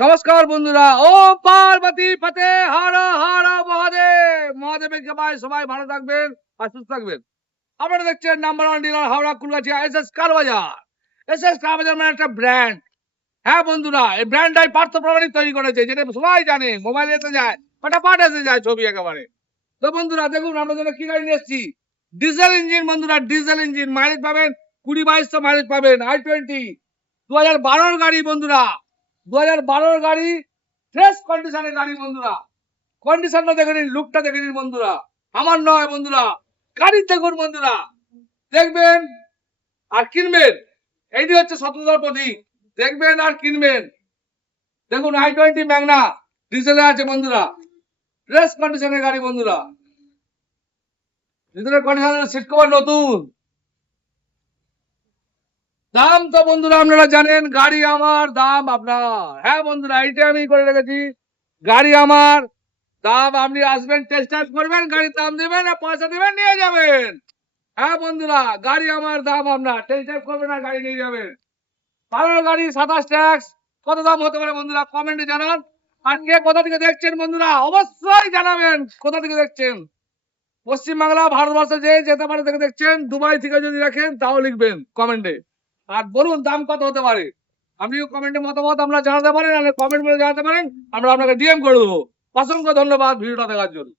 নমস্কার বন্ধুরা। ও পার্বতী ফতে হর হর মহাদেব। মহাদেবের কৃপায় সবাই ভালো থাকবেন আর সুস্থ থাকবেন। আপনারা দেখছেন number one dealer Howrah Kulgachia SS car Bazar. SS car বাজার মানে একটা ব্র্যান্ড। হ্যাঁ বন্ধুরা, এই ব্র্যান্ডটাই পার্থ প্রমাণিক তৈরি করেছে, যেটা সবাই জানে। মোবাইলে এসে যায়, ফাটাফাট এসে যায় ছবি একেবারে। তো বন্ধুরা দেখুন, আমরা জন্য কি গাড়ি নিয়ে এসেছি। ডিজেল ইঞ্জিন বন্ধুরা, ডিজেল ইঞ্জিন। মাইলেজ পাবেন 20-2200 মাইলেজ পাবেন। i20 2012 গাড়ি বন্ধুরা, 2012 গাড়ি, ফ্রেশ কন্ডিশনের গাড়ি বন্ধুরা। কন্ডিশনটা দেখে নিন, লুকটা দেখে নিন বন্ধুরা। আমার নয় বন্ধুরা, গাড়ি দেখুন বন্ধুরা, দেখবেন আর কিনবেন। এইটি হচ্ছে সততার প্রতীক। দেখবেন আর কিনবেন। দেখুন i20 ম্যাগনা ডিজেলে আছে বন্ধুরা, ফ্রেশ কন্ডিশনের গাড়ি বন্ধুরা। ভিতরের কন্ডিশনের সিট কভার নতুন। দাম তো বন্ধুরা আপনারা জানেন, গাড়ি আমার দাম আপনার। হ্যাঁ বন্ধুরা, এইটা আমি করে রেখেছি, গাড়ি আমার দাম আপনি আসবেন, টেস্ট ড্রাইভ করবেন, গাড়ির দাম দেবেন আর পয়সা দেবেন, নিয়ে যাবেন। হ্যাঁ বন্ধুরা, গাড়ি আমার দাম আপনার, টেস্ট ড্রাইভ করবেন আর গাড়ি নিয়ে যাবেন। ভালো গাড়ি 27 ট্যাক্স। কত দাম হতে পারে বন্ধুরা কমেন্টে জানান। আর কে কোথা থেকে দেখছেন বন্ধুরা অবশ্যই জানাবেন, কোথা থেকে দেখছেন। পশ্চিমবাংলা, ভারতবর্ষে যে যেতে পারে থেকে দেখছেন, দুবাই থেকে যদি দেখেন তাও লিখবেন কমেন্টে। আর বলুন দাম কত হতে পারে। আপনিও কমেন্টে মতামত আমরা জানাতে পারেন, আর কমেন্ট করে জানাতে পারেন, আমরা আপনাকে ডিএম করে দেবো। অসংখ্য ধন্যবাদ ভিডিওটা দেখার জন্য।